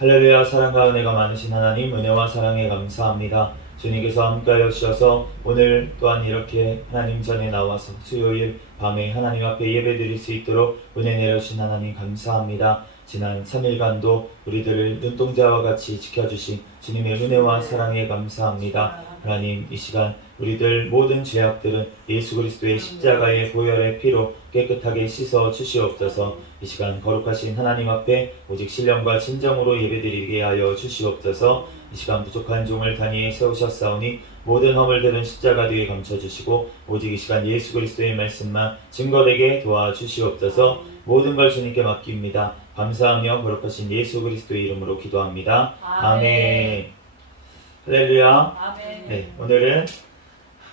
할렐루야. 사랑과 은혜가 많으신 하나님, 은혜와 사랑에 감사합니다. 주님께서 함께하여 주셔서 오늘 또한 이렇게 하나님 전에 나와서 수요일 밤에 하나님 앞에 예배드릴 수 있도록 은혜 내려주신 하나님 감사합니다. 지난 3일간도 우리들을 눈동자와 같이 지켜주신 주님의 은혜와 사랑에 감사합니다. 하나님, 이 시간 우리들 모든 죄악들은 예수 그리스도의 십자가의 보혈의 피로 깨끗하게 씻어 주시옵소서. 이 시간 거룩하신 하나님 앞에 오직 신령과 진정으로 예배드리게 하여 주시옵소서. 이 시간 부족한 종을 단위에 세우셨사오니 모든 허물들은 십자가 뒤에 감춰주시고 오직 이 시간 예수 그리스도의 말씀만 증거되게 도와주시옵소서. 모든 걸 주님께 맡깁니다. 감사하며 거룩하신 예수 그리스도의 이름으로 기도합니다. 아멘. 할렐루야. 아멘. 네, 오늘은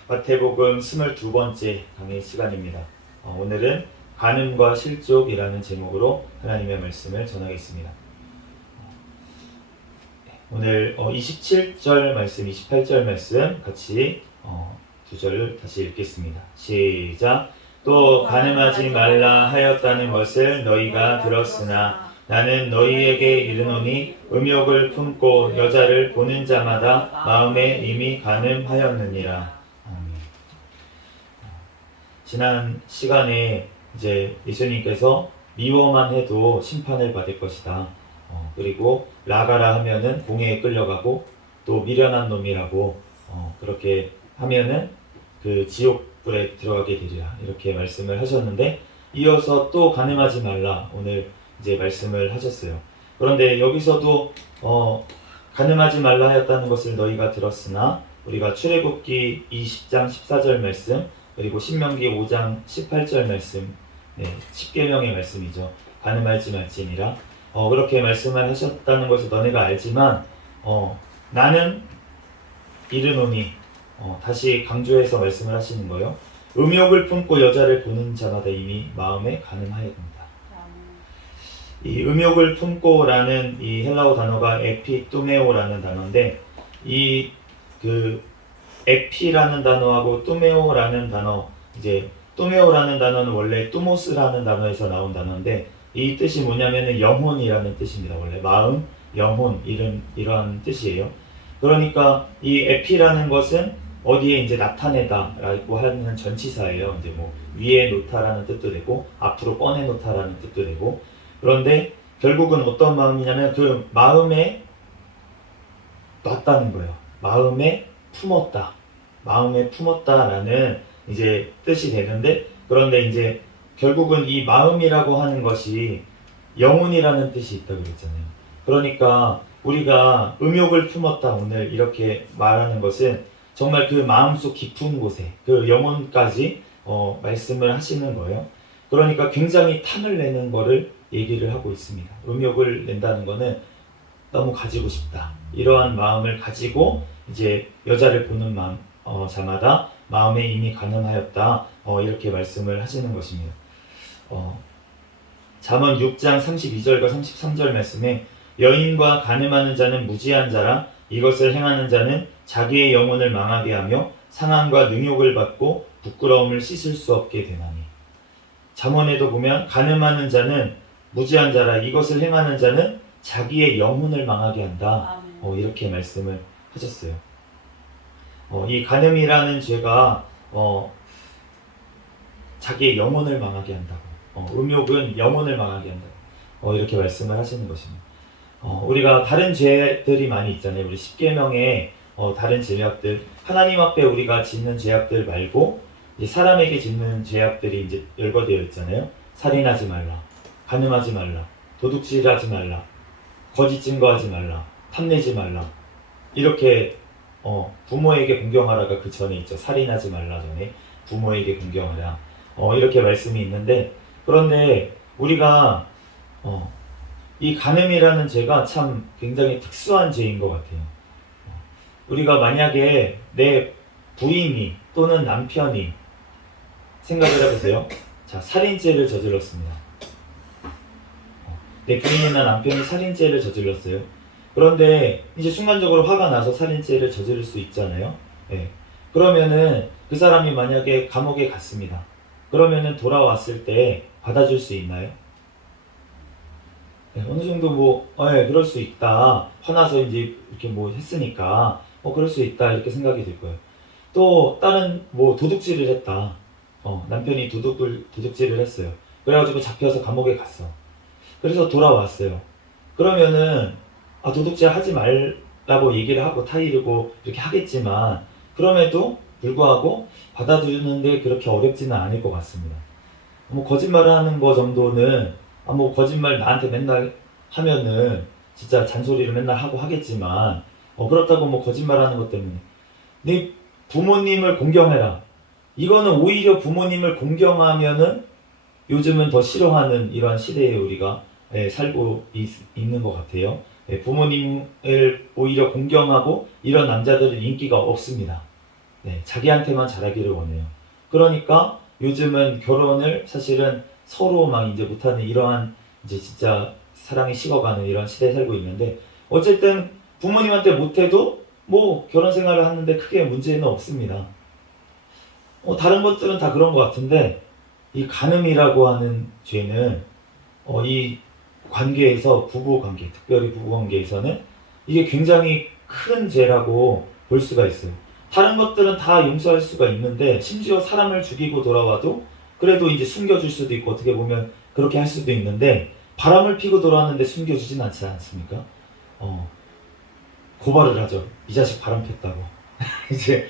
마태복음 22번째 강의 시간입니다. 오늘은 간음과 실족이라는 제목으로 하나님의 말씀을 전하겠습니다. 오늘 27절 말씀, 28절 말씀 같이 두 절을 다시 읽겠습니다. 시작. 또 간음하지 말라 하였다는 것을 너희가 들었으나 나는 너희에게 이르노니 음욕을 품고 여자를 보는 자마다 마음에 이미 간음하였느니라. 지난 시간에 이제 예수님께서 미워만 해도 심판을 받을 것이다. 그리고 라가라 하면은 공회에 끌려가고 또 미련한 놈이라고 그렇게 하면은 그 지옥불에 들어가게 되리라 이렇게 말씀을 하셨는데, 이어서 또 간음하지 말라 오늘 이제 말씀을 하셨어요. 그런데 여기서도 간음하지 말라 하였다는 것을 너희가 들었으나, 우리가 출애굽기 20장 14절 말씀 그리고 신명기 5장 18절 말씀, 십계명의 말씀이죠. 간음하지 말지니라. 그렇게 말씀을 하셨다는 것을 너네가 알지만 나는 이르노니, 다시 강조해서 말씀을 하시는 거예요. 음욕을 품고 여자를 보는 자마다 이미 마음에 간음하였습니다. 이 음욕을 품고라는 이 헬라어 단어가 에피뚜메오라는 단어인데, 이 그 에피라는 단어하고 뚜메오라는 단어, 이제 뚜메오라는 단어는 원래 뚜모스라는 단어에서 나온 단어인데, 이 뜻이 뭐냐면은 영혼이라는 뜻입니다. 원래 마음, 영혼 이런 뜻이에요. 그러니까 이 에피라는 것은 어디에 이제 나타내다라고 하는 전치사예요. 이제 뭐 위에 놓다라는 뜻도 되고 앞으로 꺼내 놓다라는 뜻도 되고. 그런데 결국은 어떤 마음이냐면 그 마음에 놨다는 거예요. 마음에 품었다. 마음에 품었다라는 이제 뜻이 되는데, 그런데 이제 결국은 이 마음이라고 하는 것이 영혼이라는 뜻이 있다고 그랬잖아요. 그러니까 우리가 음욕을 품었다 오늘 이렇게 말하는 것은 정말 그 마음속 깊은 곳에 그 영혼까지 말씀을 하시는 거예요. 그러니까 굉장히 탐을 내는 거를 얘기를 하고 있습니다. 음욕을 낸다는 거는 너무 가지고 싶다, 이러한 마음을 가지고 이제 여자를 보는 마음 자마다 마음에 이미 간음하였다, 이렇게 말씀을 하시는 것입니다. 잠언 6장 32절과 33절 말씀에 여인과 간음하는 자는 무지한 자라, 이것을 행하는 자는 자기의 영혼을 망하게 하며 상함과 능욕을 받고 부끄러움을 씻을 수 없게 되나니. 잠언에도 보면 간음하는 자는 무지한 자라, 이것을 행하는 자는 자기의 영혼을 망하게 한다, 이렇게 말씀을 하셨어요. 이 간음이라는 죄가 자기의 영혼을 망하게 한다고, 음욕은 영혼을 망하게 한다고 이렇게 말씀을 하시는 것입니다. 우리가 다른 죄들이 많이 있잖아요. 우리 십계명에 다른 죄악들, 하나님 앞에 우리가 짓는 죄악들 말고 이제 사람에게 짓는 죄악들이 이제 열거되어 있잖아요. 살인하지 말라, 간음하지 말라, 도둑질하지 말라, 거짓 증거하지 말라, 탐내지 말라, 이렇게 부모에게 공경하라가 그 전에 있죠. 살인하지 말라 전에 부모에게 공경하라, 이렇게 말씀이 있는데, 그런데 우리가 이 간음이라는 죄가 참 굉장히 특수한 죄인 것 같아요. 우리가 만약에 내 부인이 또는 남편이, 생각을 해보세요. 자, 살인죄를 저질렀습니다. 내 부인이나 남편이 살인죄를 저질렀어요. 그런데 이제 순간적으로 화가 나서 살인죄를 저지를 수 있잖아요. 그러면은 그 사람이 만약에 감옥에 갔습니다. 그러면은 돌아왔을 때 받아줄 수 있나요? 네, 어느 정도 그럴 수 있다. 화나서 이제 이렇게 했으니까, 그럴 수 있다. 이렇게 생각이 들 거예요. 또, 다른, 도둑질을 했다. 남편이 도둑질을 했어요. 그래가지고 잡혀서 감옥에 갔어. 그래서 돌아왔어요. 그러면은, 도둑질 하지 말라고 얘기를 하고 타이르고 이렇게 하겠지만, 그럼에도 불구하고 받아들이는데 그렇게 어렵지는 않을 것 같습니다. 거짓말을 하는 거 정도는, 거짓말 나한테 맨날 하면은 진짜 잔소리를 맨날 하고 하겠지만, 그렇다고 거짓말 하는 것 때문에 네 부모님을 공경해라. 이거는 오히려 부모님을 공경하면은 요즘은 더 싫어하는 이러한 시대에 우리가 살고 있는 것 같아요. 부모님을 오히려 공경하고 이런 남자들은 인기가 없습니다. 자기한테만 잘하기를 원해요. 그러니까 요즘은 결혼을 사실은 서로 막 이제 못하는 이러한 이제 진짜 사랑이 식어가는 이런 시대에 살고 있는데, 어쨌든 부모님한테 못해도 결혼 생활을 하는데 크게 문제는 없습니다. 다른 것들은 다 그런 것 같은데, 이 간음이라고 하는 죄는 이 관계에서, 부부 관계, 특별히 부부 관계에서는 이게 굉장히 큰 죄라고 볼 수가 있어요. 다른 것들은 다 용서할 수가 있는데, 심지어 사람을 죽이고 돌아와도 그래도 이제 숨겨줄 수도 있고, 어떻게 보면 그렇게 할 수도 있는데, 바람을 피고 돌아왔는데 숨겨주진 않지 않습니까? 고발을 하죠. 이 자식 바람 폈다고. 이제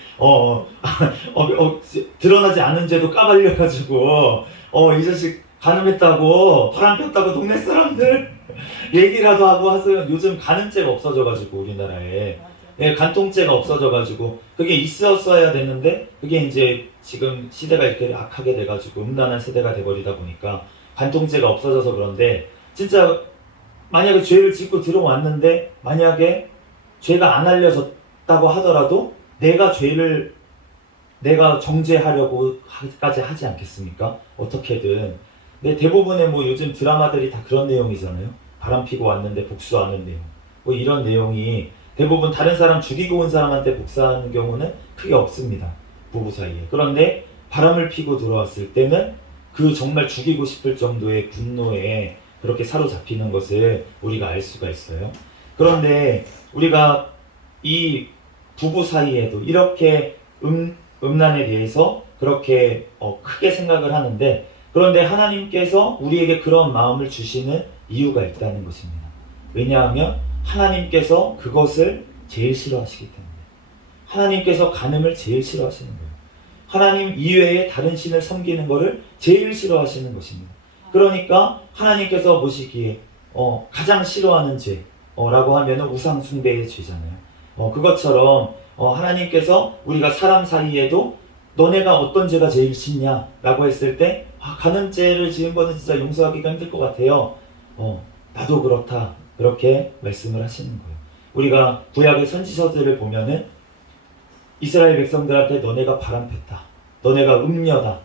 드러나지 않은 죄도 까발려가지고 이 자식 간음했다고 바람 폈다고 동네 사람들 얘기라도 하고 하세요. 요즘 간음죄가 없어져가지고 우리나라에 간통죄가 없어져가지고 그게 있었어야 됐는데, 그게 이제 지금 시대가 이렇게 악하게 돼가지고 음란한 세대가 돼버리다 보니까 간통죄가 없어져서 그런데, 진짜 만약에 죄를 짓고 들어왔는데 만약에 죄가 안 알려졌다고 하더라도 내가 정죄하려고까지 하지 않겠습니까? 어떻게든. 근데 대부분의 요즘 드라마들이 다 그런 내용이잖아요. 바람 피고 왔는데 복수하는 내용. 이런 내용이 대부분 다른 사람 죽이고 온 사람한테 복수하는 경우는 크게 없습니다. 부부 사이에. 그런데 바람을 피고 들어왔을 때는 그 정말 죽이고 싶을 정도의 분노에 그렇게 사로잡히는 것을 우리가 알 수가 있어요. 그런데 우리가 이 부부 사이에도 이렇게 음란에 대해서 그렇게 크게 생각을 하는데, 그런데 하나님께서 우리에게 그런 마음을 주시는 이유가 있다는 것입니다. 왜냐하면 하나님께서 그것을 제일 싫어하시기 때문에. 하나님께서 간음을 제일 싫어하시는 거예요. 하나님 이외에 다른 신을 섬기는 것을 제일 싫어하시는 것입니다. 그러니까 하나님께서 보시기에 가장 싫어하는 죄라고 하면 우상 숭배의 죄잖아요. 그것처럼 하나님께서 우리가 사람 사이에도 너네가 어떤 죄가 제일 싫냐라고 했을 때, 간음죄를 지은 거는 진짜 용서하기가 힘들 것 같아요. 나도 그렇다. 그렇게 말씀을 하시는 거예요. 우리가 구약의 선지서들을 보면은 이스라엘 백성들한테 너네가 바람폈다. 너네가 음녀다.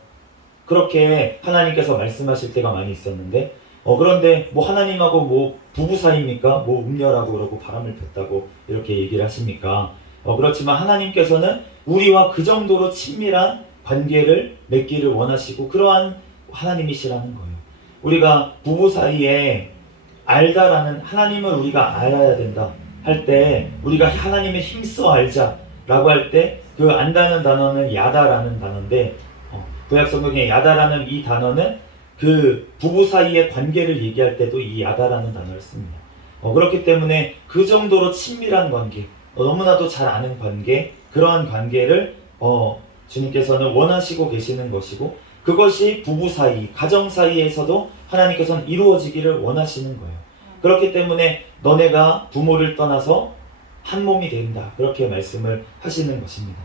그렇게 하나님께서 말씀하실 때가 많이 있었는데, 그런데 하나님하고 부부 사이입니까? 음녀라고 그러고 바람을 폈다고 이렇게 얘기를 하십니까? 그렇지만 하나님께서는 우리와 그 정도로 친밀한 관계를 맺기를 원하시고 그러한 하나님이시라는 거예요. 우리가 부부 사이에 알다라는, 하나님을 우리가 알아야 된다 할 때, 우리가 하나님을 힘써 알자라고 할 때 그 안다는 단어는 야다라는 단어인데, 구약 성경에 야다라는 이 단어는 그 부부 사이의 관계를 얘기할 때도 이 야다라는 단어를 씁니다. 그렇기 때문에 그 정도로 친밀한 관계, 너무나도 잘 아는 관계, 그러한 관계를 주님께서는 원하시고 계시는 것이고, 그것이 부부 사이, 가정 사이에서도 하나님께서는 이루어지기를 원하시는 거예요. 그렇기 때문에 너네가 부모를 떠나서 한 몸이 된다, 그렇게 말씀을 하시는 것입니다.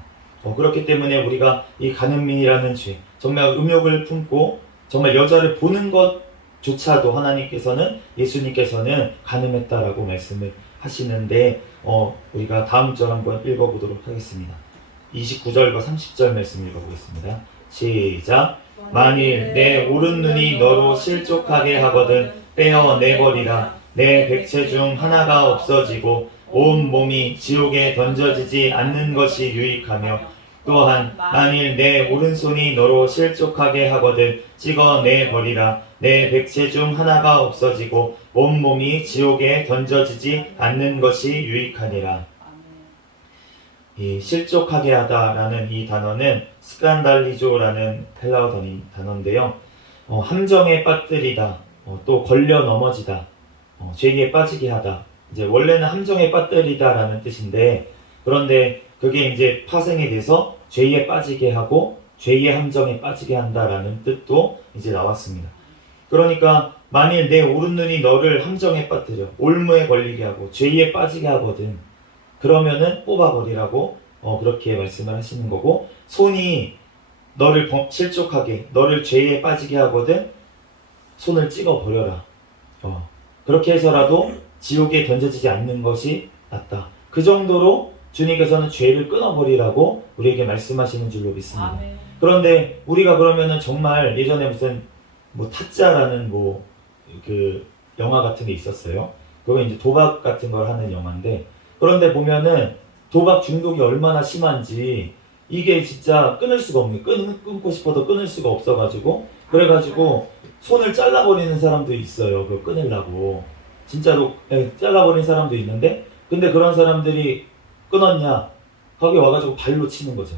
그렇기 때문에 우리가 이 간음이라는 죄, 정말 음욕을 품고 정말 여자를 보는 것조차도 하나님께서는, 예수님께서는 간음했다라고 말씀을 하시는데, 우리가 다음 절 한번 읽어보도록 하겠습니다. 29절과 30절 말씀 읽어보겠습니다. 시작. 만일 내 오른 눈이 너로 실족하게 하거든 떼어내버리라. 내 백체 중 하나가 없어지고 온 몸이 지옥에 던져지지 않는 것이 유익하며, 또한 만일 내 오른손이 너로 실족하게 하거든 찍어내버리라. 내 백체 중 하나가 없어지고 온몸이 지옥에 던져지지 않는 것이 유익하니라. 이 실족하게 하다라는 이 단어는 스칸달리조라는 헬라어 단어인데요. 함정에 빠뜨리다, 또 걸려 넘어지다, 죄에 빠지게 하다. 이제 원래는 함정에 빠뜨리다라는 뜻인데, 그런데 그게 이제 파생이 돼서 죄에 빠지게 하고 죄의 함정에 빠지게 한다라는 뜻도 이제 나왔습니다. 그러니까 만일 내 오른눈이 너를 함정에 빠뜨려 올무에 걸리게 하고 죄에 빠지게 하거든, 그러면은 뽑아버리라고 그렇게 말씀을 하시는 거고, 손이 너를 실족하게, 너를 죄에 빠지게 하거든 손을 찍어버려라. 그렇게 해서라도 지옥에 던져지지 않는 것이 낫다. 그 정도로 주님께서는 죄를 끊어버리라고 우리에게 말씀하시는 줄로 믿습니다. 아멘. 그런데 우리가 그러면은 정말 예전에 무슨 타짜라는 그 영화 같은 게 있었어요. 그거 이제 도박 같은 걸 하는 영화인데, 그런데 보면은 도박 중독이 얼마나 심한지 이게 진짜 끊을 수가 없는, 끊고 싶어도 끊을 수가 없어가지고, 그래가지고 손을 잘라버리는 사람도 있어요. 그거 끊으려고 진짜로 잘라버리는 사람도 있는데, 근데 그런 사람들이 끊었냐? 거기 와가지고 발로 치는 거죠.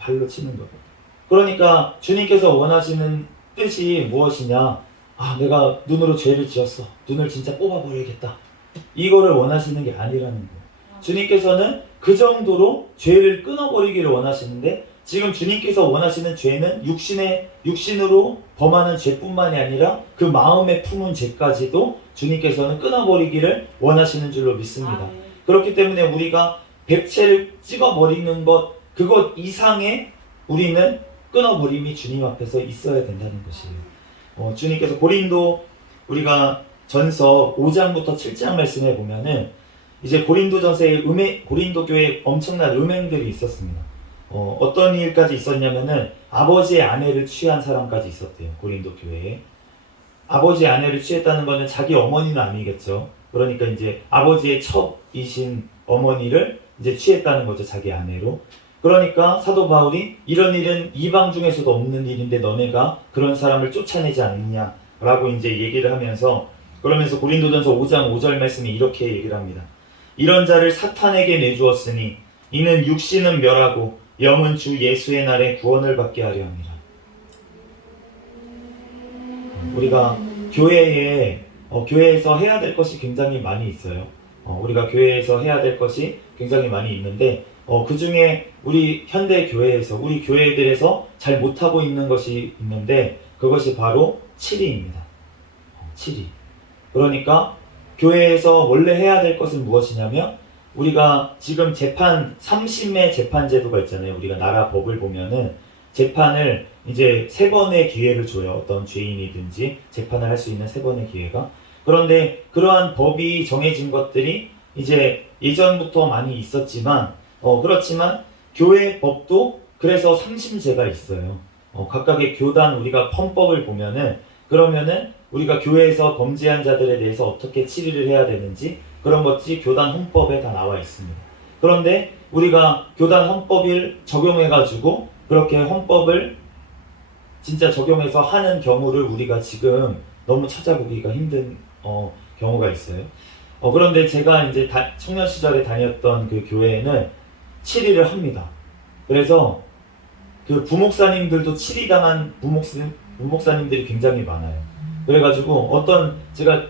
발로 치는 거. 그러니까 주님께서 원하시는 뜻이 무엇이냐? 내가 눈으로 죄를 지었어. 눈을 진짜 뽑아버려야겠다. 이거를 원하시는 게 아니라는 거예요. 주님께서는 그 정도로 죄를 끊어버리기를 원하시는데, 지금 주님께서 원하시는 죄는 육신으로 범하는 죄뿐만이 아니라 그 마음에 품은 죄까지도 주님께서는 끊어버리기를 원하시는 줄로 믿습니다. 그렇기 때문에 우리가 백체를 찍어버리는 그것 이상의 우리는 끊어버림이 주님 앞에서 있어야 된다는 것이에요. 주님께서 고린도, 우리가 전서 5장부터 7장 말씀해 보면은 이제 고린도전서에 고린도 교회에 엄청난 음행들이 있었습니다. 어떤 일까지 있었냐면은 아버지의 아내를 취한 사람까지 있었대요. 고린도 교회에. 아버지의 아내를 취했다는 것은 자기 어머니는 아니겠죠. 그러니까 이제 아버지의 첩이신 어머니를 이제 취했다는 거죠. 자기 아내로. 그러니까 사도 바울이 이런 일은 이방 중에서도 없는 일인데 너네가 그런 사람을 쫓아내지 않느냐라고 이제 얘기를 하면서, 그러면서 고린도전서 5장 5절 말씀이 이렇게 얘기를 합니다. 이런 자를 사탄에게 내주었으니 이는 육신은 멸하고 영은 주 예수의 날에 구원을 받게 하려 함이라. 우리가 교회에서 해야 될 것이 굉장히 많이 있어요. 우리가 교회에서 해야 될 것이 굉장히 많이 있는데, 그 중에 우리 현대 교회에서, 우리 교회들에서 잘 못하고 있는 것이 있는데, 그것이 바로 치리입니다. 치리. 그러니까 교회에서 원래 해야 될 것은 무엇이냐면, 우리가 지금 3심의 재판 제도가 있잖아요. 우리가 나라 법을 보면은 재판을 이제 3번의 기회를 줘요. 어떤 죄인이든지 재판을 할 수 있는 3번의 기회가. 그런데 그러한 법이 정해진 것들이 이제 예전부터 많이 있었지만, 그렇지만 교회 법도 그래서 3심제가 있어요. 각각의 교단, 우리가 헌법을 보면은, 그러면은 우리가 교회에서 범죄한 자들에 대해서 어떻게 치리를 해야 되는지 그런 것들이 교단 헌법에 다 나와 있습니다. 그런데 우리가 교단 헌법을 적용해가지고 그렇게 헌법을 진짜 적용해서 하는 경우를 우리가 지금 너무 찾아보기가 힘든 경우가 있어요. 그런데 제가 이제 청년 시절에 다녔던 그 교회에는 치리를 합니다. 그래서 그 부목사님들도 치리당한 부목사님들이 굉장히 많아요. 그래가지고 제가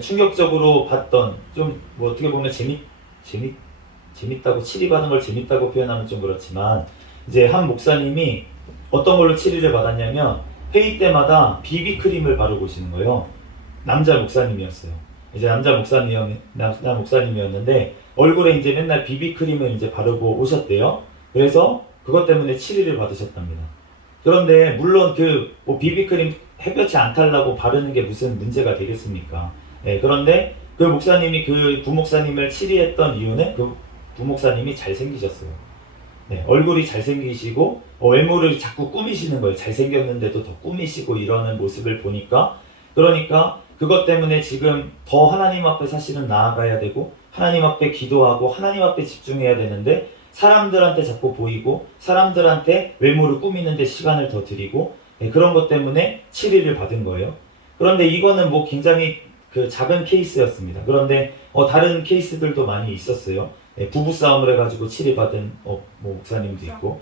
충격적으로 봤던, 좀 어떻게 보면 재밌다고, 치리받은 걸 재밌다고 표현하면 좀 그렇지만, 이제 한 목사님이 어떤 걸로 치리를 받았냐면 회의 때마다 비비크림을 바르고 오시는 거예요. 남자 목사님이었어요. 이제 남자 목사님이었는데 얼굴에 이제 맨날 비비크림을 이제 바르고 오셨대요. 그래서 그것 때문에 치리를 받으셨답니다. 그런데 물론 비비크림 햇볕이 안 타려고 바르는 게 무슨 문제가 되겠습니까? 그런데 그 목사님이 그 부목사님을 치리했던 이유는 그 부목사님이 잘생기셨어요. 얼굴이 잘생기시고 외모를 자꾸 꾸미시는 거예요. 잘생겼는데도 더 꾸미시고 이러는 모습을 보니까, 그러니까 그것 때문에 지금 더 하나님 앞에 사실은 나아가야 되고 하나님 앞에 기도하고 하나님 앞에 집중해야 되는데 사람들한테 자꾸 보이고 사람들한테 외모를 꾸미는 데 시간을 더 들이고 그런 것 때문에 7위를 받은 거예요. 그런데 이거는 뭐 굉장히 그 작은 케이스였습니다. 그런데 다른 케이스들도 많이 있었어요. 부부싸움을 해가지고 7위 받은 뭐 목사님도 있고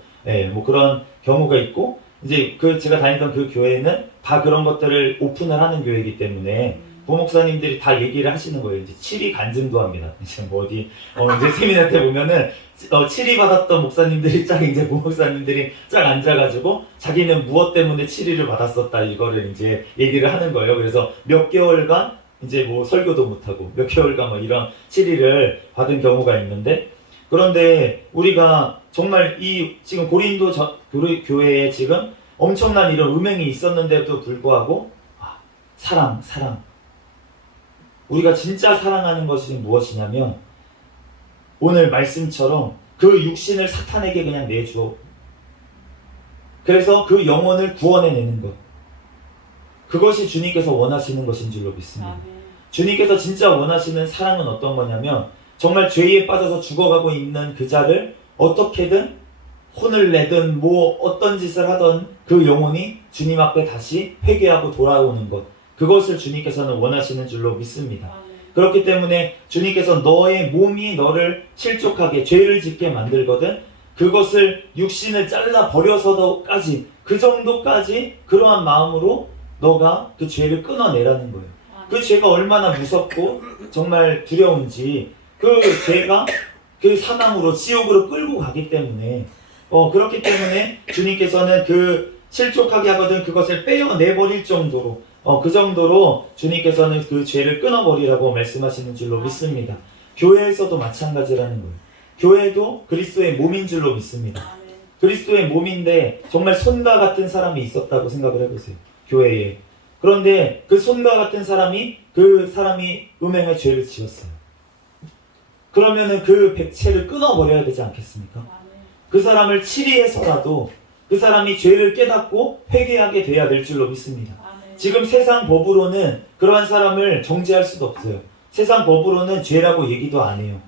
뭐 그런 경우가 있고 이제 그 제가 다니던 그 교회는 다 그런 것들을 오픈을 하는 교회이기 때문에 부목사님들이 다 얘기를 하시는 거예요. 이제 7위 간증도 합니다. 이제 뭐 어디 이제 세미나 때 보면은 7위 받았던 목사님들이 쫙 이제 부목사님들이 쫙 앉아가지고 자기는 무엇 때문에 7위를 받았었다 이거를 이제 얘기를 하는 거예요. 그래서 몇 개월간 이제 뭐 설교도 못하고 몇 개월간 뭐 이런 7위를 받은 경우가 있는데 그런데 우리가 정말 이 지금 고린도 교회에 지금 엄청난 이런 음행이 있었는데도 불구하고 사랑 우리가 진짜 사랑하는 것이 무엇이냐면 오늘 말씀처럼 그 육신을 사탄에게 그냥 내주어 그래서 그 영혼을 구원해내는 것 그것이 주님께서 원하시는 것인 줄로 믿습니다. 주님께서 진짜 원하시는 사랑은 어떤 거냐면 정말 죄에 빠져서 죽어가고 있는 그 자를 어떻게든 혼을 내든 뭐 어떤 짓을 하던 그 영혼이 주님 앞에 다시 회개하고 돌아오는 것 그것을 주님께서는 원하시는 줄로 믿습니다. 그렇기 때문에 주님께서 너의 몸이 너를 실족하게 죄를 짓게 만들거든 그것을 육신을 잘라 버려서도까지 그 정도까지 그러한 마음으로 너가 그 죄를 끊어내라는 거예요. 그 죄가 얼마나 무섭고 정말 두려운지 그 죄가 그 사망으로 지옥으로 끌고 가기 때문에 그렇기 때문에 주님께서는 그 실족하게 하거든 그것을 떼어내버릴 정도로 그 정도로 주님께서는 그 죄를 끊어버리라고 말씀하시는 줄로 믿습니다. 교회에서도 마찬가지라는 거예요. 교회도 그리스도의 몸인 줄로 믿습니다. 그리스도의 몸인데 정말 손과 같은 사람이 있었다고 생각을 해보세요. 교회에. 그런데 그 손과 같은 사람이 음행의 죄를 지었어요. 그러면은 그 백체를 끊어버려야 되지 않겠습니까? 그 사람을 치리해서라도 그 사람이 죄를 깨닫고 회개하게 돼야 될 줄로 믿습니다. 지금 세상 법으로는 그러한 사람을 정죄할 수도 없어요. 세상 법으로는 죄라고 얘기도 안 해요.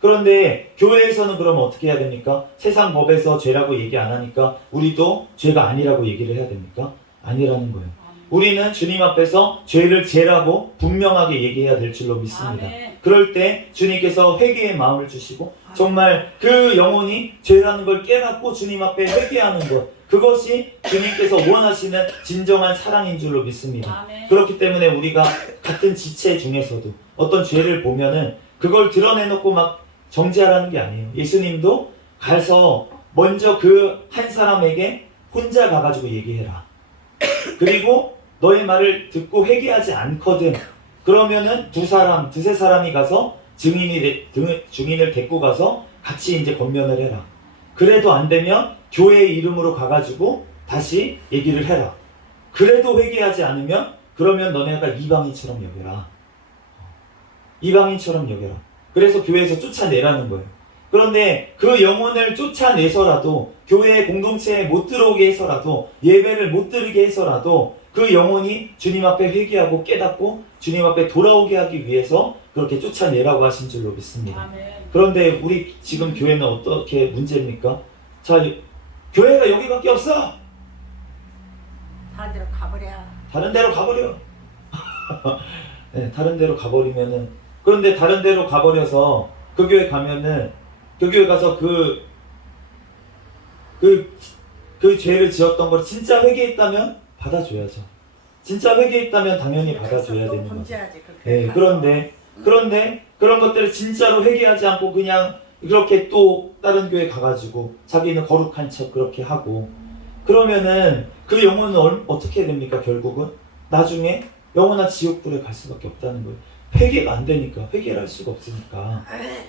그런데 교회에서는 그러면 어떻게 해야 됩니까? 세상 법에서 죄라고 얘기 안 하니까 우리도 죄가 아니라고 얘기를 해야 됩니까? 아니라는 거예요. 우리는 주님 앞에서 죄를 죄라고 분명하게 얘기해야 될 줄로 믿습니다. 그럴 때 주님께서 회개의 마음을 주시고 정말 그 영혼이 죄라는 걸 깨닫고 주님 앞에 회개하는 것 그것이 주님께서 원하시는 진정한 사랑인 줄로 믿습니다. 그렇기 때문에 우리가 같은 지체 중에서도 어떤 죄를 보면은 그걸 드러내놓고 막 정죄하라는 게 아니에요. 예수님도 가서 먼저 그 한 사람에게 혼자 가가지고 얘기해라. 그리고 너의 말을 듣고 회개하지 않거든. 그러면은 두세 사람이 가서 증인을 데리고 가서 같이 이제 권면을 해라. 그래도 안 되면 교회 이름으로 가가지고 다시 얘기를 해라. 그래도 회개하지 않으면 그러면 너네가 이방인처럼 여겨라. 이방인처럼 여겨라. 그래서 교회에서 쫓아내라는 거예요. 그런데 그 영혼을 쫓아내서라도 교회 공동체에 못 들어오게 해서라도 예배를 못 드리게 해서라도 그 영혼이 주님 앞에 회개하고 깨닫고 주님 앞에 돌아오게 하기 위해서 그렇게 쫓아내라고 하신 줄로 믿습니다. 그런데 우리 지금 교회는 어떻게 문제입니까? 자, 교회가 여기밖에 없어. 다른 데로 가버려. 다른 데로 가버려. 네, 다른 데로 가버리면은 그런데 다른 데로 가버려서 그 교회 가면은 그 교회 가서 그 죄를 지었던 걸 진짜 회개했다면 받아줘야죠. 진짜 회개했다면 당연히 받아줘야 되는 거죠. 네, 그런데 그런 것들을 진짜로 회개하지 않고 그냥 그렇게 또 다른 교회 가가지고 자기는 거룩한 척 그렇게 하고 그러면은 그 영혼은 어떻게 됩니까? 결국은 나중에 영원한 지옥불에 갈 수밖에 없다는 거예요. 회개가 안 되니까 회개를 할 수가 없으니까.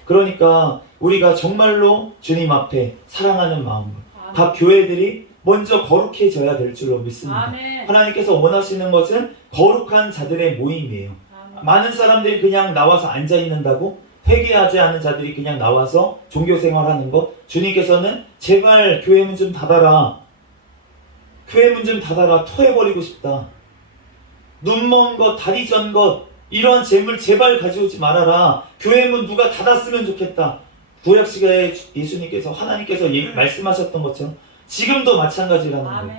그러니까 우리가 정말로 주님 앞에 사랑하는 마음으로 각 교회들이 먼저 거룩해져야 될 줄로 믿습니다. 아멘. 하나님께서 원하시는 것은 거룩한 자들의 모임이에요. 아멘. 많은 사람들이 그냥 나와서 앉아 있는다고 회개하지 않은 자들이 그냥 나와서 종교생활하는 것 주님께서는 제발 교회 문 좀 닫아라. 교회 문 좀 닫아라. 토해버리고 싶다. 눈먼 것, 다리 전 것 이러한 재물 제발 가져오지 말아라. 교회 문 누가 닫았으면 좋겠다. 구약 시대에 예수님께서 하나님께서 말씀하셨던 것처럼 지금도 마찬가지라는 거예요. 아멘.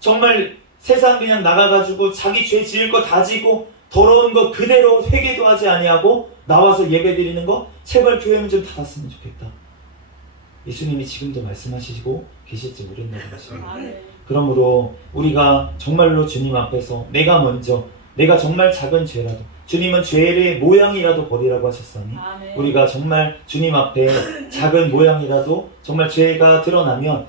정말 세상 그냥 나가가지고 자기 죄 지을 거 다 지고 더러운 거 그대로 회개도 하지 아니하고 나와서 예배 드리는 거 제발 교회는 좀 닫았으면 좋겠다. 예수님이 지금도 말씀하시고 계실지 모른다고 하십니다. 아멘. 그러므로 우리가 정말로 주님 앞에서 내가 정말 작은 죄라도 주님은 죄의 모양이라도 버리라고 하셨으니 아멘. 우리가 정말 주님 앞에 작은 모양이라도 정말 죄가 드러나면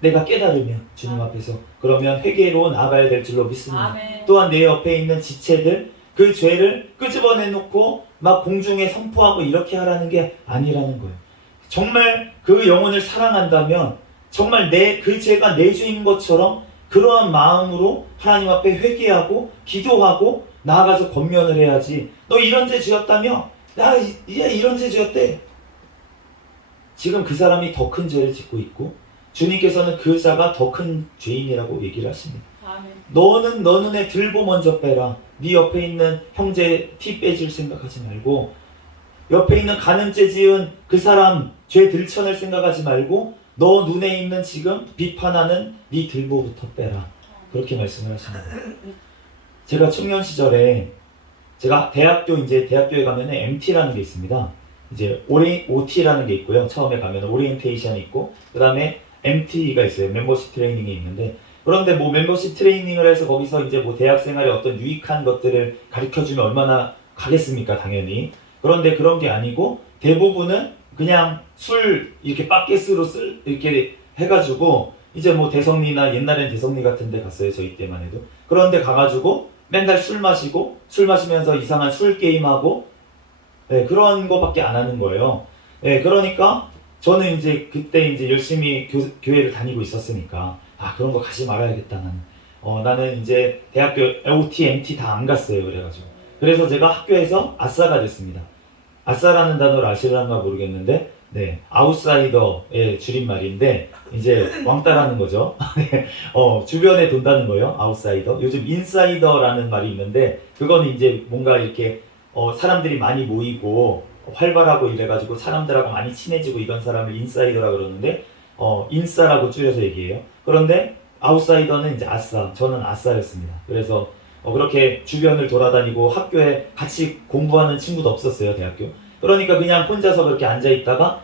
내가 깨달으면 주님 앞에서 그러면 회개로 나아가야 될 줄로 믿습니다. 아멘. 또한 내 옆에 있는 지체들 그 죄를 끄집어내놓고 막 공중에 선포하고 이렇게 하라는 게 아니라는 거예요. 정말 그 영혼을 사랑한다면 정말 그 죄가 내 죄인 것처럼 그러한 마음으로 하나님 앞에 회개하고 기도하고 나아가서 권면을 해야지. 너 이런 죄 지었다며? 야 이런 죄 지었대. 지금 그 사람이 더 큰 죄를 짓고 있고 주님께서는 그 자가 더 큰 죄인이라고 얘기를 하십니다. 아멘. 너는 너 눈에 들보 먼저 빼라. 네 옆에 있는 형제 티 빼줄 생각하지 말고 옆에 있는 간음죄 지은 그 사람 죄 들춰낼 생각하지 말고 너 눈에 있는 지금 비판하는 네 들보부터 빼라. 그렇게 말씀을 하십니다. 제가 청년 시절에 제가 대학교에 가면은 MT라는 게 있습니다. 이제 OT라는 게 있고요. 처음에 가면 오리엔테이션이 있고 그 다음에 MT가 있어요. 멤버십 트레이닝이 있는데 그런데 뭐 멤버십 트레이닝을 해서 거기서 이제 뭐 대학 생활에 어떤 유익한 것들을 가르쳐주면 얼마나 가겠습니까? 당연히. 그런데 그런 게 아니고 대부분은 그냥 술 이렇게 바켓으로 이렇게 해가지고 이제 뭐 대성리나 옛날엔 대성리 같은 데 갔어요. 저희 때만 해도. 그런데 가가지고 맨날 술 마시면서 이상한 술 게임하고 네, 그런 거밖에 안 하는 거예요. 네, 그러니까 저는 이제 그때 이제 열심히 교회를 다니고 있었으니까 그런 거 가지 말아야겠다 나는 이제 대학교 OT, MT 다 안 갔어요. 그래서 제가 학교에서 아싸가 됐습니다. 아싸라는 단어를 아시려나 모르겠는데 아웃사이더의 줄임말인데 이제 왕따라는 거죠. 주변에 돈다는 거예요. 아웃사이더. 요즘 인사이더라는 말이 있는데 그거는 이제 뭔가 이렇게 사람들이 많이 모이고 활발하고 이래가지고 사람들하고 많이 친해지고 이런 사람을 인사이더라 그러는데 인싸라고 줄여서 얘기해요. 그런데 아웃사이더는 이제 아싸. 저는 아싸였습니다. 그래서 그렇게 주변을 돌아다니고 학교에 같이 공부하는 친구도 없었어요. 대학교. 그러니까 그냥 혼자서 그렇게 앉아있다가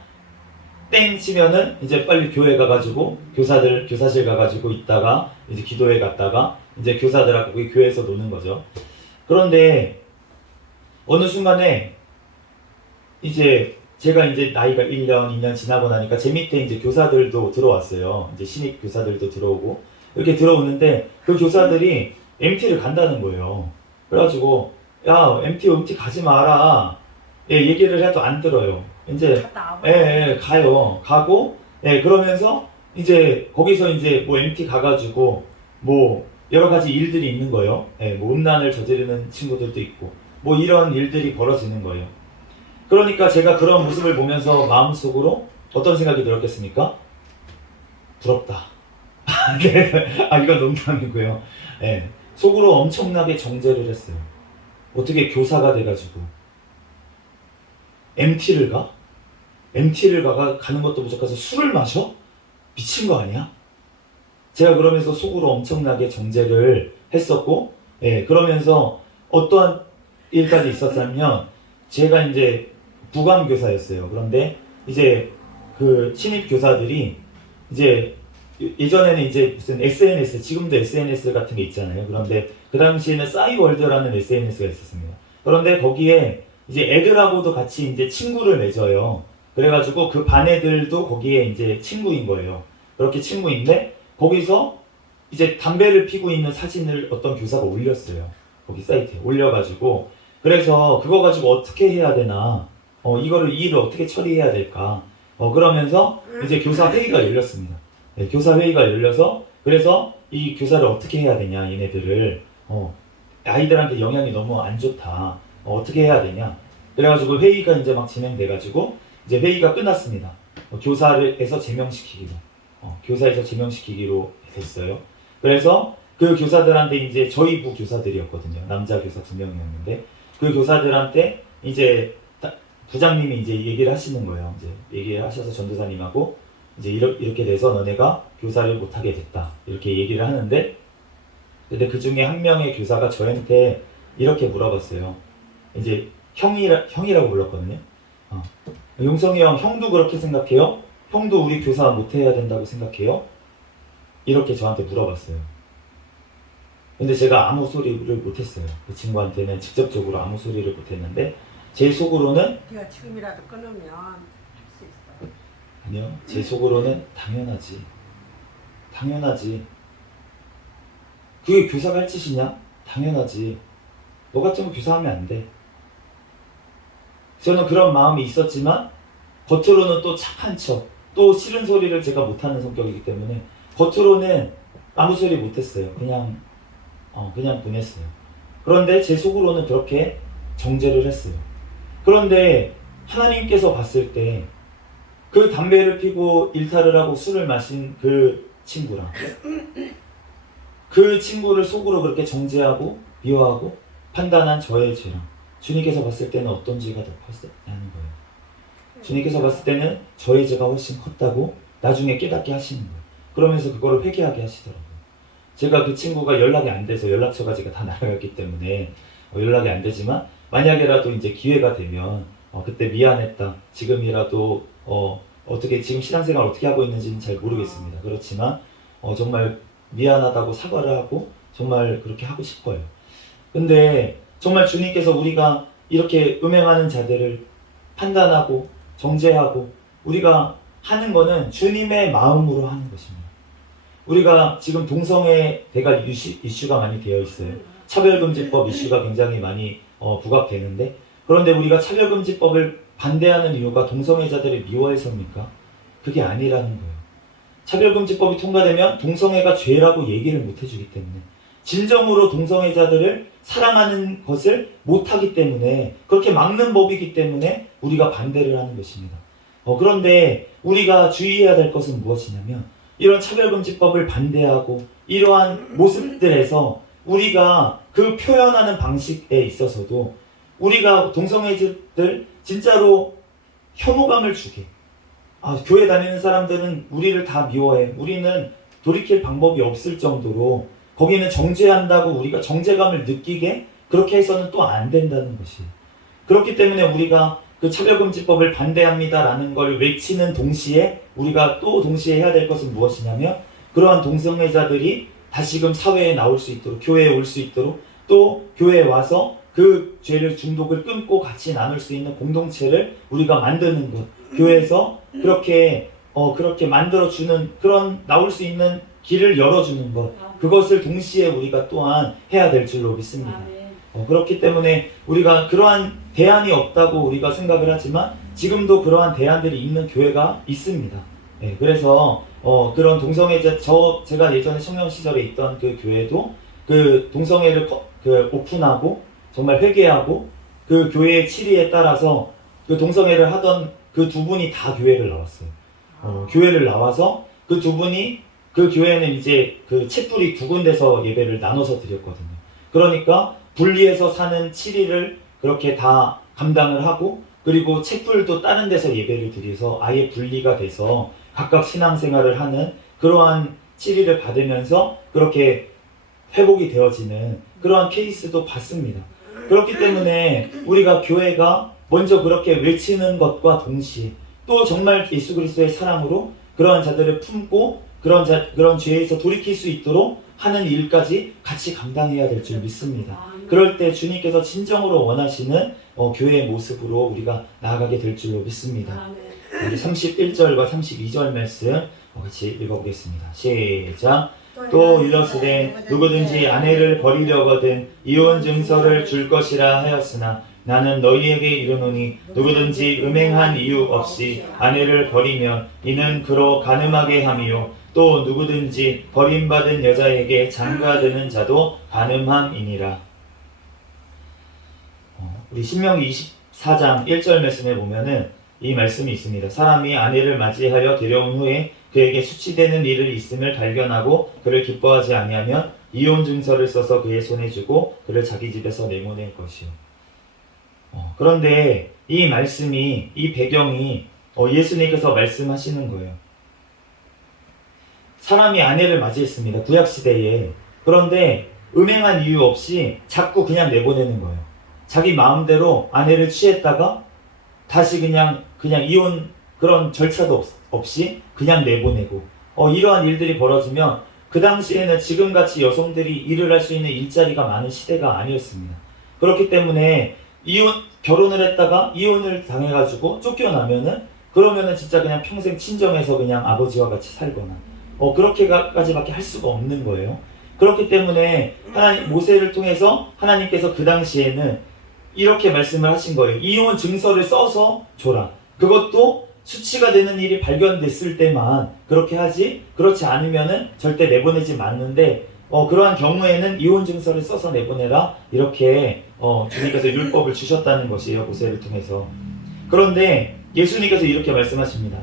땡 치면은 이제 빨리 교회 가가지고 교사실 가가지고 있다가 이제 기도회 갔다가 이제 교사들하고 교회에서 노는 거죠. 그런데 어느 순간에 이제 제가 이제 나이가 1년, 2년 지나고 나니까 제 밑에 이제 교사들도 들어왔어요. 이제 신입 교사들도 들어오고 이렇게 들어오는데 그 교사들이 MT를 간다는 거예요. 그래가지고 야 MT 가지 마라. 얘기를 해도 안 들어요. 이제 가고 그러면서 이제 거기서 이제 뭐 MT 가가지고 뭐 여러 가지 일들이 있는 거예요. 뭐 음란을 저지르는 친구들도 있고 뭐 이런 일들이 벌어지는 거예요. 그러니까 제가 그런 모습을 보면서 마음속으로 어떤 생각이 들었겠습니까? 부럽다. 이건 농담이고요. 속으로 엄청나게 정죄를 했어요. 어떻게 교사가 돼가지고 MT를 가? MT를 가는 것도 부족해서 술을 마셔? 미친 거 아니야? 제가 그러면서 속으로 엄청나게 정죄를 했었고 그러면서 어떠한 일까지 있었냐면 제가 이제 부감교사였어요. 그런데 이제 그 신입 교사들이 이제 예전에는 이제 무슨 SNS, 지금도 SNS 같은 게 있잖아요. 그런데 그 당시에는 싸이월드라는 SNS가 있었습니다. 그런데 거기에 이제 애들하고도 같이 이제 친구를 맺어요. 그래가지고 그 반 애들도 거기에 이제 친구인 거예요. 그렇게 친구인데 거기서 이제 담배를 피고 있는 사진을 어떤 교사가 올렸어요. 거기 사이트에 올려가지고 그래서 그거 가지고 어떻게 해야 되나 이 일을 어떻게 처리해야 될까 그러면서 이제 교사 회의가 열렸습니다. 교사 회의가 열려서 그래서 이 교사를 어떻게 해야 되냐 얘네들을 아이들한테 영향이 너무 안 좋다 어떻게 해야 되냐 그래가지고 회의가 이제 막 진행돼가지고 이제 회의가 끝났습니다. 교사에서 제명시키기로 됐어요. 그래서 그 교사들한테 이제 저희 부 교사들이었거든요. 남자 교사 2명이었는데 그 교사들한테 이제 부장님이 이제 얘기를 하시는 거예요. 이제 얘기를 하셔서 전도사님하고 이제 이렇게 돼서 너네가 교사를 못하게 됐다. 이렇게 얘기를 하는데, 근데 그 중에 한 명의 교사가 저한테 이렇게 물어봤어요. 이제 형이라고 불렀거든요. 용성이 형, 형도 그렇게 생각해요? 형도 우리 교사 못해야 된다고 생각해요? 이렇게 저한테 물어봤어요. 근데 제가 아무 소리를 못했어요. 그 친구한테는 직접적으로 아무 소리를 못했는데 제 속으로는 네가 지금이라도 끊으면 할 수 있어. 아니요, 제 속으로는 당연하지. 그게 교사가 할 짓이냐? 당연하지. 너 같으면 교사하면 안 돼. 저는 그런 마음이 있었지만 겉으로는 또 착한 척, 또 싫은 소리를 제가 못하는 성격이기 때문에 겉으로는 아무 소리 못했어요. 그냥 보냈어요. 그런데 제 속으로는 그렇게 정죄를 했어요. 그런데 하나님께서 봤을 때 그 담배를 피고 일탈을 하고 술을 마신 그 친구랑 그 친구를 속으로 그렇게 정죄하고 미워하고 판단한 저의 죄랑 주님께서 봤을 때는 어떤 죄가 더 컸냐는 거예요. 주님께서 봤을 때는 저의 죄가 훨씬 컸다고 나중에 깨닫게 하시는 거예요. 그러면서 그거를 회개하게 하시더라고요. 제가 그 친구가 연락이 안 돼서 연락처가 제가 다 날아갔기 때문에 연락이 안 되지만 만약에라도 이제 기회가 되면 그때 미안했다. 지금이라도 어떻게 지금 신앙생활 어떻게 하고 있는지는 잘 모르겠습니다. 그렇지만 정말 미안하다고 사과를 하고 정말 그렇게 하고 싶어요. 근데 정말 주님께서 우리가 이렇게 음행하는 자들을 판단하고 정죄하고 우리가 하는 거는 주님의 마음으로 하는 것입니다. 우리가 지금 동성애대가 이슈가 많이 되어 있어요. 차별금지법 이슈가 굉장히 많이 부각되는데, 그런데 우리가 차별금지법을 반대하는 이유가 동성애자들을 미워해서입니까? 그게 아니라는 거예요. 차별금지법이 통과되면 동성애가 죄라고 얘기를 못 해주기 때문에, 진정으로 동성애자들을 사랑하는 것을 못하기 때문에, 그렇게 막는 법이기 때문에 우리가 반대를 하는 것입니다. 그런데 우리가 주의해야 될 것은 무엇이냐면, 이런 차별금지법을 반대하고 이러한 모습들에서 우리가 그 표현하는 방식에 있어서도 우리가 동성애자들 진짜로 혐오감을 주게, 교회 다니는 사람들은 우리를 다 미워해, 우리는 돌이킬 방법이 없을 정도로 거기는 정죄한다고 우리가 정죄감을 느끼게 그렇게 해서는 또 안 된다는 것이에요. 그렇기 때문에 우리가 그 차별금지법을 반대합니다라는 걸 외치는 동시에 우리가 또 동시에 해야 될 것은 무엇이냐면, 그러한 동성애자들이 다시금 사회에 나올 수 있도록, 교회에 올 수 있도록, 또 교회에 와서 그 죄를 중독을 끊고 같이 나눌 수 있는 공동체를 우리가 만드는 것, 교회에서 그렇게 만들어주는, 그런 나올 수 있는 길을 열어주는 것, 그것을 동시에 우리가 또한 해야 될 줄로 믿습니다. 그렇기 때문에 우리가 그러한 대안이 없다고 우리가 생각을 하지만 지금도 그러한 대안들이 있는 교회가 있습니다. 그래서 그런 동성애자, 제가 예전에 청년 시절에 있던 그 교회도 그 동성애를 오픈하고 정말 회개하고 그 교회의 치리에 따라서 그 동성애를 하던 그 두 분이 다 교회를 나왔어요. 교회를 나와서 그 두 분이, 그 교회는 이제 그 칡불이 두 군데서 예배를 나눠서 드렸거든요. 그러니까 분리해서 사는 7일을 그렇게 다 감당을 하고, 그리고 칡불도 다른 데서 예배를 드려서 아예 분리가 돼서 각각 신앙생활을 하는 그러한 7일을 받으면서 그렇게 회복이 되어지는 그러한 케이스도 봤습니다. 그렇기 때문에 우리가 교회가 먼저 그렇게 외치는 것과 동시에 또 정말 예수 그리스도의 사랑으로 그러한 자들을 품고 그런 죄에서 돌이킬 수 있도록 하는 일까지 같이 감당해야 될 줄 믿습니다. 그럴 때 주님께서 진정으로 원하시는 교회의 모습으로 우리가 나아가게 될 줄로 믿습니다. 우리 31절과 32절 말씀 같이 읽어보겠습니다. 시작. 또 일러스되 누구든지 아내를 버리려거든 이혼 증서를 줄 것이라 하였으나 나는 너희에게 이르노니 누구든지 음행한 이유 없이 아내를 버리면 이는 그로 간음하게 함이요 또 누구든지 버림받은 여자에게 장가드는 자도 간음함이니라. 우리 신명기 24장 1절 말씀에 보면은 이 말씀이 있습니다. 사람이 아내를 맞이하여 데려온 후에 그에게 수치되는 일을 있음을 발견하고 그를 기뻐하지 아니하면 이혼 증서를 써서 그의 손에 주고 그를 자기 집에서 내보낼 것이요. 그런데 이 말씀이, 이 배경이 예수님께서 말씀하시는 거예요. 사람이 아내를 맞이했습니다. 구약시대에. 그런데 음행한 이유 없이 자꾸 그냥 내보내는 거예요. 자기 마음대로 아내를 취했다가 다시 그냥 이혼 그런 절차도 없이 그냥 내보내고 이러한 일들이 벌어지면 그 당시에는 지금같이 여성들이 일을 할 수 있는 일자리가 많은 시대가 아니었습니다. 그렇기 때문에 결혼을 했다가 이혼을 당해가지고 쫓겨나면은 그러면은 진짜 그냥 평생 친정에서 그냥 아버지와 같이 살거나 그렇게까지밖에 할 수가 없는 거예요. 그렇기 때문에 모세를 통해서 하나님께서 그 당시에는 이렇게 말씀을 하신 거예요. 이혼 증서를 써서 줘라. 그것도 수치가 되는 일이 발견됐을 때만 그렇게 하지, 그렇지 않으면은 절대 내보내지 않는데 그러한 경우에는 이혼 증서를 써서 내보내라. 이렇게 주님께서 율법을 주셨다는 것이에요. 모세를 통해서. 그런데 예수님께서 이렇게 말씀하십니다.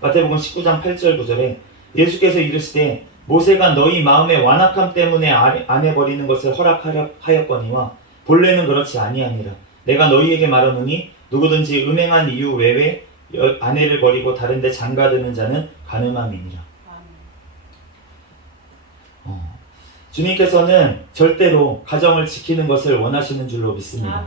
마태복음 19장 8절 9절에 예수께서 이르시되 모세가 너희 마음의 완악함 때문에 아내 버리는 것을 허락하려 하였거니와 본래는 그렇지 아니하니라. 내가 너희에게 말하노니 누구든지 음행한 이유 외에 아내를 버리고 다른 데 장가드는 자는 간음함이니라. 주님께서는 절대로 가정을 지키는 것을 원하시는 줄로 믿습니다.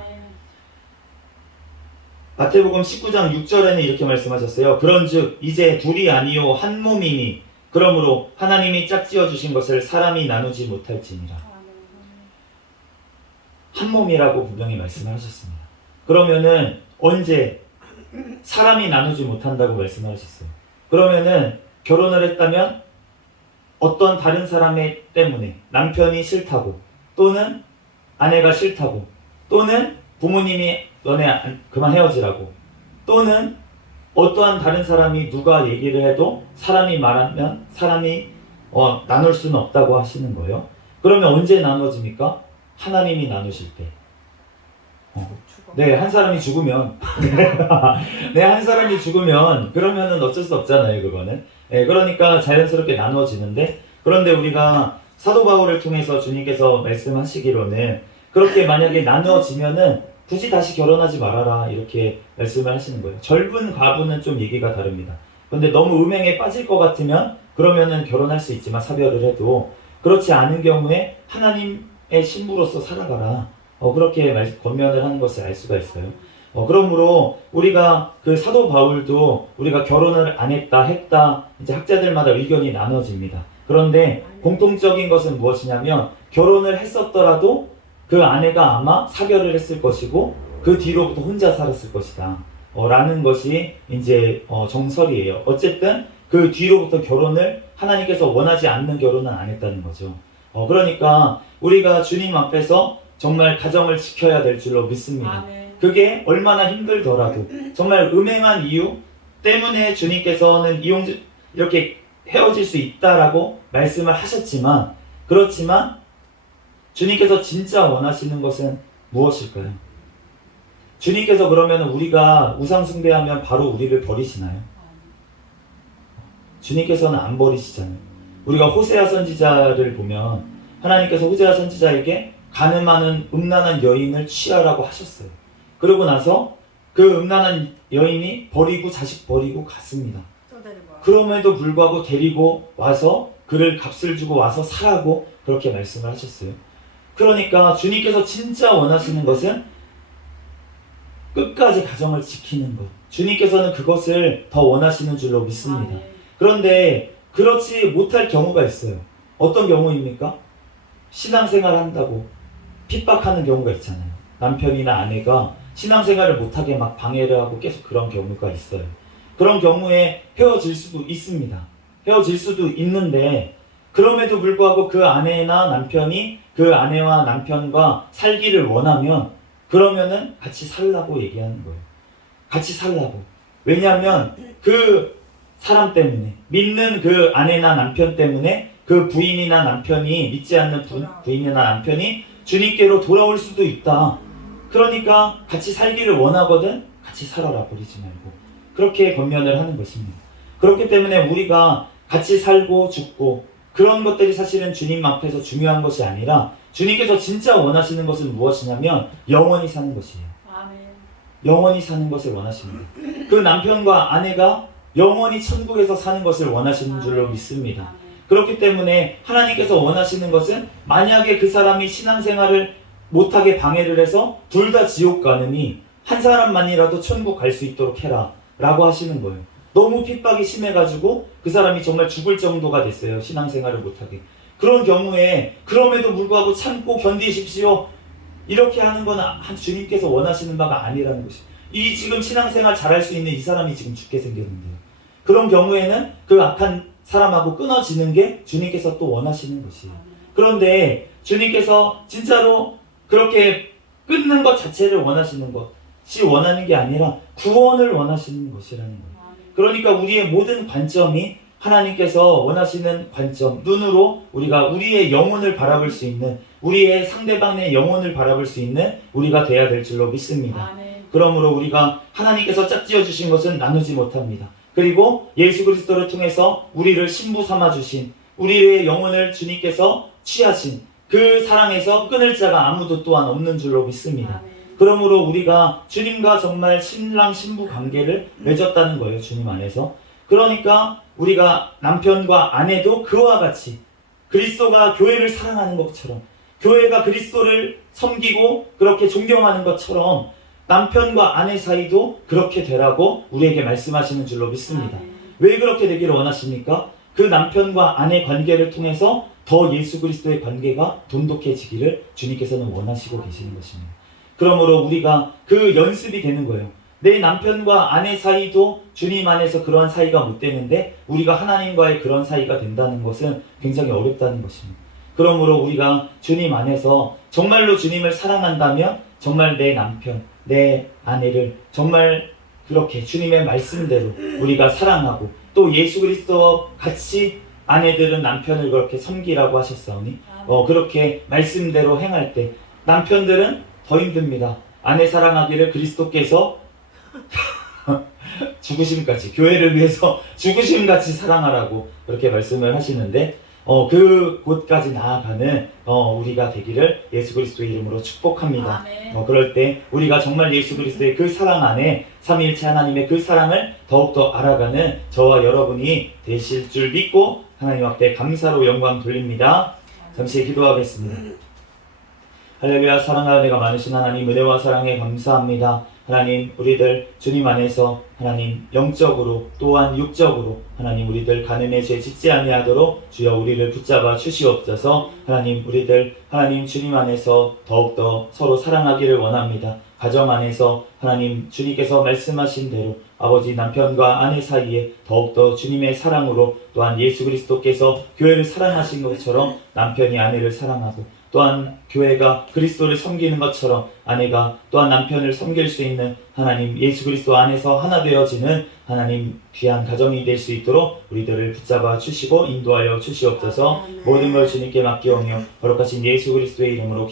마태복음 19장 6절에는 이렇게 말씀하셨어요. 그런즉 이제 둘이 아니요 한 몸이니 그러므로 하나님이 짝지어 주신 것을 사람이 나누지 못할지니라. 한 몸이라고 분명히 말씀을 하셨습니다. 그러면은 언제 사람이 나누지 못한다고 말씀을 하셨어요. 그러면은 결혼을 했다면 어떤 다른 사람 때문에 남편이 싫다고 또는 아내가 싫다고 또는 부모님이 너네 그만 헤어지라고 또는 어떠한 다른 사람이 누가 얘기를 해도 사람이 말하면 사람이 나눌 수는 없다고 하시는 거예요. 그러면 언제 나눠집니까? 하나님이 나누실 때. 네, 한 사람이 죽으면 네, 한 사람이 죽으면 그러면은 어쩔 수 없잖아요, 그거는. 네, 그러니까 자연스럽게 나눠지는데 그런데 우리가 사도 바울을 통해서 주님께서 말씀하시기로는 그렇게 만약에 나눠지면은 굳이 다시 결혼하지 말아라 이렇게 말씀을 하시는 거예요. 젊은 과부는 좀 얘기가 다릅니다. 그런데 너무 음행에 빠질 것 같으면 그러면은 결혼할 수 있지만 사별을 해도 그렇지 않은 경우에 하나님의 신부로서 살아가라. 그렇게 권면을 하는 것을 알 수가 있어요. 그러므로 우리가 그 사도 바울도 우리가 결혼을 안 했다 이제 학자들마다 의견이 나눠집니다. 그런데 공통적인 것은 무엇이냐면 결혼을 했었더라도 그 아내가 아마 사별을 했을 것이고 그 뒤로부터 혼자 살았을 것이다 라는 것이 이제 정설이에요. 어쨌든 그 뒤로부터 결혼을 하나님께서 원하지 않는 결혼은 안 했다는 거죠. 그러니까 우리가 주님 앞에서 정말 가정을 지켜야 될 줄로 믿습니다. 그게 얼마나 힘들더라도 정말 음행한 이유 때문에 주님께서는 이렇게 헤어질 수 있다라고 말씀을 하셨지만 그렇지만 주님께서 진짜 원하시는 것은 무엇일까요? 주님께서 그러면 우리가 우상 숭배하면 바로 우리를 버리시나요? 주님께서는 안 버리시잖아요. 우리가 호세아 선지자를 보면 하나님께서 호세아 선지자에게 간음하는 음란한 여인을 취하라고 하셨어요. 그러고 나서 그 음란한 여인이 버리고 자식 버리고 갔습니다. 그럼에도 불구하고 데리고 와서 그를 값을 주고 와서 사라고 그렇게 말씀을 하셨어요. 그러니까 주님께서 진짜 원하시는 것은 끝까지 가정을 지키는 것. 주님께서는 그것을 더 원하시는 줄로 믿습니다. 그런데 그렇지 못할 경우가 있어요. 어떤 경우입니까? 신앙생활 한다고 핍박하는 경우가 있잖아요. 남편이나 아내가 신앙생활을 못하게 막 방해를 하고 계속 그런 경우가 있어요. 그런 경우에 헤어질 수도 있습니다. 헤어질 수도 있는데 그럼에도 불구하고 그 아내나 남편이 그 아내와 남편과 살기를 원하면 그러면은 같이 살라고 얘기하는 거예요. 같이 살라고. 왜냐하면 그 사람 때문에 믿는 그 아내나 남편 때문에 그 부인이나 남편이 믿지 않는 부인이나 남편이 주님께로 돌아올 수도 있다. 그러니까 같이 살기를 원하거든 같이 살아라 버리지 말고 그렇게 권면을 하는 것입니다. 그렇기 때문에 우리가 같이 살고 죽고 그런 것들이 사실은 주님 앞에서 중요한 것이 아니라 주님께서 진짜 원하시는 것은 무엇이냐면 영원히 사는 것이에요. 영원히 사는 것을 원하십니다. 그 남편과 아내가 영원히 천국에서 사는 것을 원하시는 줄로 믿습니다. 그렇기 때문에 하나님께서 원하시는 것은 만약에 그 사람이 신앙생활을 못하게 방해를 해서 둘 다 지옥 가느니 한 사람만이라도 천국 갈 수 있도록 해라 라고 하시는 거예요. 너무 핍박이 심해가지고 그 사람이 정말 죽을 정도가 됐어요. 신앙생활을 못하게. 그런 경우에 그럼에도 불구하고 참고 견디십시오. 이렇게 하는 건 주님께서 원하시는 바가 아니라는 것이에요. 이 지금 신앙생활 잘할 수 있는 이 사람이 지금 죽게 생겼는데요. 그런 경우에는 그 악한 사람하고 끊어지는 게 주님께서 또 원하시는 것이에요. 그런데 주님께서 진짜로 그렇게 끊는 것 자체를 원하시는 것이 원하는 게 아니라 구원을 원하시는 것이라는 거예요. 그러니까 우리의 모든 관점이 하나님께서 원하시는 관점, 눈으로 우리가 우리의 영혼을 바라볼 수 있는, 우리의 상대방의 영혼을 바라볼 수 있는 우리가 돼야 될 줄로 믿습니다. 그러므로 우리가 하나님께서 짝지어 주신 것은 나누지 못합니다. 그리고 예수 그리스도를 통해서 우리를 신부 삼아 주신, 우리의 영혼을 주님께서 취하신 그 사랑에서 끊을 자가 아무도 또한 없는 줄로 믿습니다. 그러므로 우리가 주님과 정말 신랑 신부 관계를 맺었다는 거예요. 주님 안에서. 그러니까 우리가 남편과 아내도 그와 같이 그리스도가 교회를 사랑하는 것처럼, 교회가 그리스도를 섬기고 그렇게 존경하는 것처럼 남편과 아내 사이도 그렇게 되라고 우리에게 말씀하시는 줄로 믿습니다. 왜 그렇게 되기를 원하십니까? 그 남편과 아내 관계를 통해서 더 예수 그리스도의 관계가 돈독해지기를 주님께서는 원하시고 계시는 것입니다. 그러므로 우리가 그 연습이 되는 거예요. 내 남편과 아내 사이도 주님 안에서 그러한 사이가 못 되는데 우리가 하나님과의 그런 사이가 된다는 것은 굉장히 어렵다는 것입니다. 그러므로 우리가 주님 안에서 정말로 주님을 사랑한다면 정말 내 남편, 내 아내를 정말 그렇게 주님의 말씀대로 우리가 사랑하고, 또 예수 그리스도와 같이 아내들은 남편을 그렇게 섬기라고 하셨사오니 그렇게 말씀대로 행할 때 남편들은 더 힘듭니다. 아내 사랑하기를 그리스도께서 죽으심같이, 교회를 위해서 죽으심같이 사랑하라고 그렇게 말씀을 하시는데 그곳까지 나아가는 우리가 되기를 예수 그리스도의 이름으로 축복합니다. 그럴 때 우리가 정말 예수 그리스도의 그 사랑 안에 삼위일체 하나님의 그 사랑을 더욱더 알아가는 저와 여러분이 되실 줄 믿고 하나님 앞에 감사로 영광 돌립니다. 잠시 기도하겠습니다. 할렐루야. 사랑하는 은혜가 많으신 하나님, 은혜와 사랑에 감사합니다. 하나님, 우리들 주님 안에서 하나님 영적으로 또한 육적으로 하나님 우리들 간음의 죄 짓지 아니하도록 주여 우리를 붙잡아 주시옵소서. 하나님, 우리들 하나님 주님 안에서 더욱더 서로 사랑하기를 원합니다. 가정 안에서 하나님 주님께서 말씀하신 대로 아버지 남편과 아내 사이에 더욱더 주님의 사랑으로, 또한 예수 그리스도께서 교회를 사랑하신 것처럼 남편이 아내를 사랑하고, 또한 교회가 그리스도를 섬기는 것처럼 아내가 또한 남편을 섬길 수 있는 하나님 예수 그리스도 안에서 하나 되어지는 하나님 귀한 가정이 될 수 있도록 우리들을 붙잡아 주시고 인도하여 주시옵소서. 모든 걸 주님께 맡기오며 거룩하신 예수 그리스도의 이름으로